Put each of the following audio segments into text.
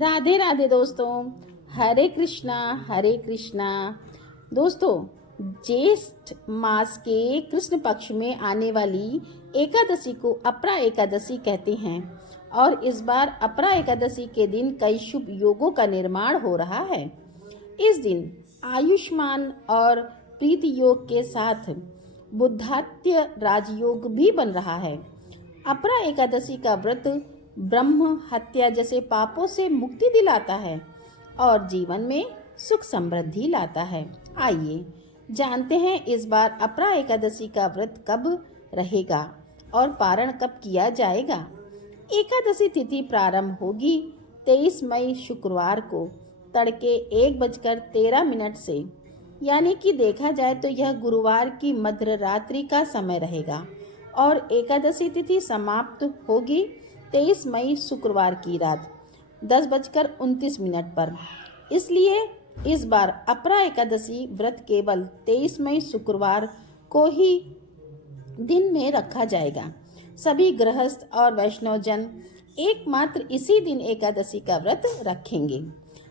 राधे राधे दोस्तों। हरे कृष्णा हरे कृष्णा। दोस्तों, ज्येष्ठ मास के कृष्ण पक्ष में आने वाली एकादशी को अपरा एकादशी कहते हैं और इस बार अपरा एकादशी के दिन कई शुभ योगों का निर्माण हो रहा है। इस दिन आयुष्मान और प्रीति योग के साथ बुद्धात्य राजयोग भी बन रहा है। अपरा एकादशी का व्रत ब्रह्म हत्या जैसे पापों से मुक्ति दिलाता है और जीवन में सुख समृद्धि लाता है। आइए जानते हैं इस बार अपरा एकादशी का व्रत कब रहेगा और पारण कब किया जाएगा। एकादशी तिथि प्रारंभ होगी 23 मई शुक्रवार को तड़के 1:13 से, यानी कि देखा जाए तो यह गुरुवार की मध्य रात्रि का समय रहेगा और एकादशी तिथि समाप्त होगी 23 मई शुक्रवार की रात 10:29 पर। इसलिए इस बार अपरा एकादशी व्रत केवल 23 मई शुक्रवार को ही दिन में रखा जाएगा। सभी गृहस्थ और वैष्णवजन एकमात्र इसी दिन एकादशी का व्रत रखेंगे।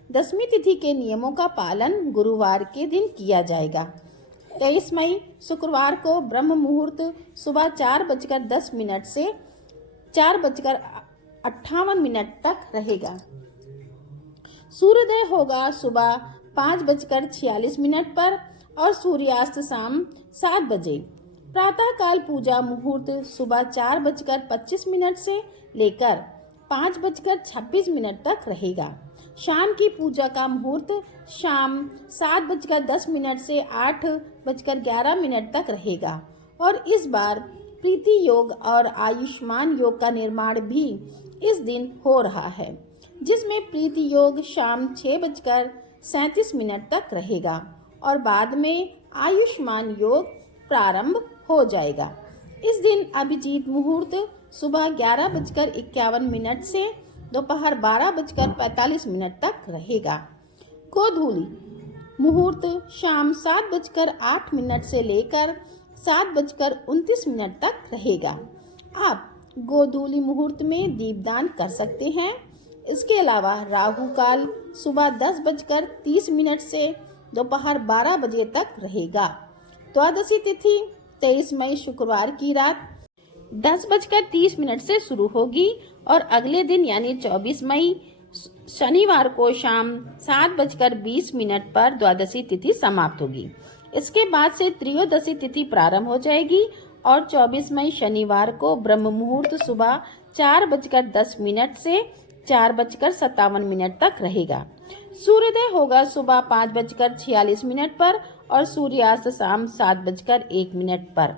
दशमी तिथि के नियमों का पालन गुरुवार के दिन किया जाएगा। 23 मई शुक्रवार को ब्रह्म मुहूर्त सुबह 4:10 से 4:58 तक रहेगा। सूर्योदय होगा सुबह 5:46 पर और सूर्यास्त शाम 7 बजे। प्रातः काल पूजा मुहूर्त सुबह 4:25 से लेकर 5:26 तक रहेगा। शाम की पूजा का मुहूर्त शाम 7:10 से 8:11 तक रहेगा और इस बार प्रीति योग और आयुष्मान योग का निर्माण भी इस दिन हो रहा है, जिसमें प्रीति योग शाम 6:37 तक रहेगा और बाद में आयुष्मान योग प्रारंभ हो जाएगा। इस दिन अभिजीत मुहूर्त सुबह 11:51 से दोपहर 12:45 तक रहेगा। गोधूली मुहूर्त शाम 7:08 से लेकर 7:29 तक रहेगा। आप गोधूली मुहूर्त में दीपदान कर सकते हैं। इसके अलावा राहु काल सुबह 10:30 से दोपहर 12 बजे तक रहेगा। द्वादशी तिथि 23 मई शुक्रवार की रात 10:30 से शुरू होगी और अगले दिन यानी 24 मई शनिवार को शाम 7:20 पर द्वादशी तिथि समाप्त होगी। इसके बाद से त्रयोदशी तिथि प्रारंभ हो जाएगी और 24 मई शनिवार को ब्रह्म मुहूर्त सुबह 4:10 से 4:57 तक रहेगा। सूर्योदय होगा सुबह 5:46 पर और सूर्यास्त शाम 7:01 पर।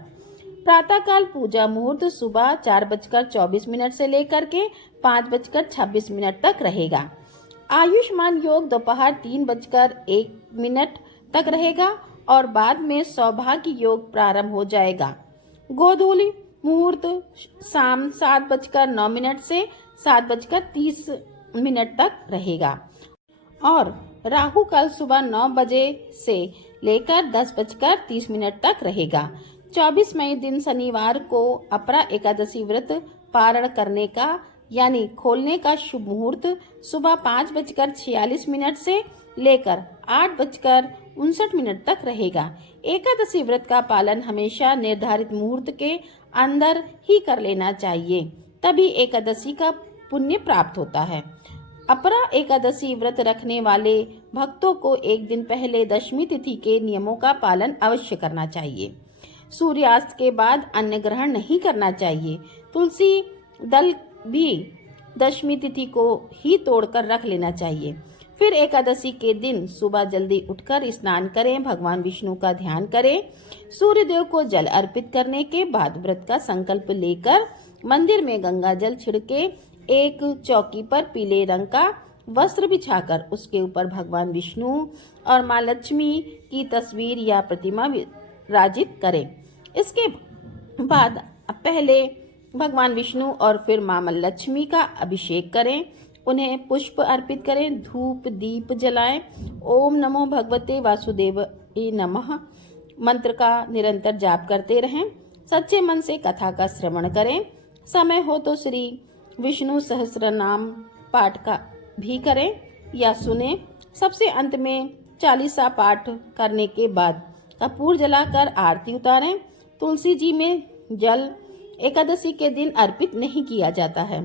प्रातःकाल पूजा मुहूर्त सुबह 4:24 से लेकर के 5:26 तक रहेगा। आयुष्मान योग दोपहर 3:01 तक रहेगा और बाद में सौभाग्य योग प्रारंभ हो जाएगा। गोधूली मुहूर्त शाम 7:09 से 7:30 तक रहेगा और राहु काल सुबह 9 बजे से लेकर 10:30 तक रहेगा। 24 मई दिन शनिवार को अपरा एकादशी व्रत पारण करने का यानी खोलने का शुभ मुहूर्त सुबह 5:46 से लेकर 8:59 तक रहेगा। एकादशी व्रत का पालन हमेशा निर्धारित मुहूर्त के अंदर ही कर लेना चाहिए, तभी एकादशी का पुण्य प्राप्त होता है। अपरा एकादशी व्रत रखने वाले भक्तों को एक दिन पहले दशमी तिथि के नियमों का पालन अवश्य करना चाहिए। सूर्यास्त के बाद अन्न ग्रहण नहीं करना चाहिए। तुलसी दल भी दशमी तिथि को ही तोड़कर रख लेना चाहिए। फिर एकादशी के दिन सुबह जल्दी उठकर स्नान करें, भगवान विष्णु का ध्यान करें। सूर्यदेव को जल अर्पित करने के बाद व्रत का संकल्प लेकर मंदिर में गंगा जल छिड़के एक चौकी पर पीले रंग का वस्त्र बिछाकर उसके ऊपर भगवान विष्णु और माँ लक्ष्मी की तस्वीर या प्रतिमा विराजित करें। इसके बाद पहले भगवान विष्णु और फिर माँ लक्ष्मी का अभिषेक करें, उन्हें पुष्प अर्पित करें, धूप दीप जलाएं। ओम नमो भगवते वासुदेवाय नमः मंत्र का निरंतर जाप करते रहें। सच्चे मन से कथा का श्रवण करें। समय हो तो श्री विष्णु सहस्त्र नाम पाठ का भी करें या सुने। सबसे अंत में चालीसा पाठ करने के बाद कपूर जलाकर आरती उतारें। तुलसी जी में जल एकादशी के दिन अर्पित नहीं किया जाता है।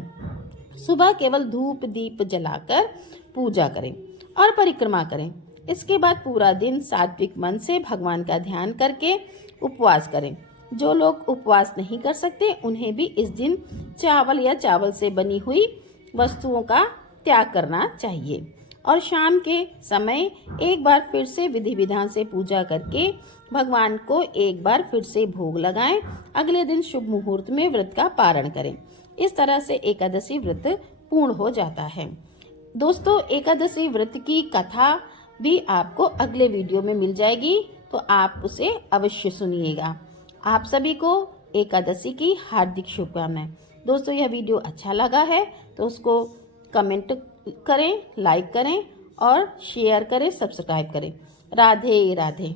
सुबह केवल धूप दीप जलाकर पूजा करें और परिक्रमा करें। इसके बाद पूरा दिन सात्विक मन से भगवान का ध्यान करके उपवास करें। जो लोग उपवास नहीं कर सकते उन्हें भी इस दिन चावल या चावल से बनी हुई वस्तुओं का त्याग करना चाहिए। और शाम के समय एक बार फिर से विधि विधान से पूजा करके भगवान को एक बार फिर से भोग लगाएं। अगले दिन शुभ मुहूर्त में व्रत का पारण करें। इस तरह से एकादशी व्रत पूर्ण हो जाता है। दोस्तों, एकादशी व्रत की कथा भी आपको अगले वीडियो में मिल जाएगी, तो आप उसे अवश्य सुनिएगा। आप सभी को एकादशी की हार्दिक शुभकामनाएं। दोस्तों, यह वीडियो अच्छा लगा है तो उसको कमेंट करें, लाइक करें और शेयर करें, सब्सक्राइब करें। राधे राधे।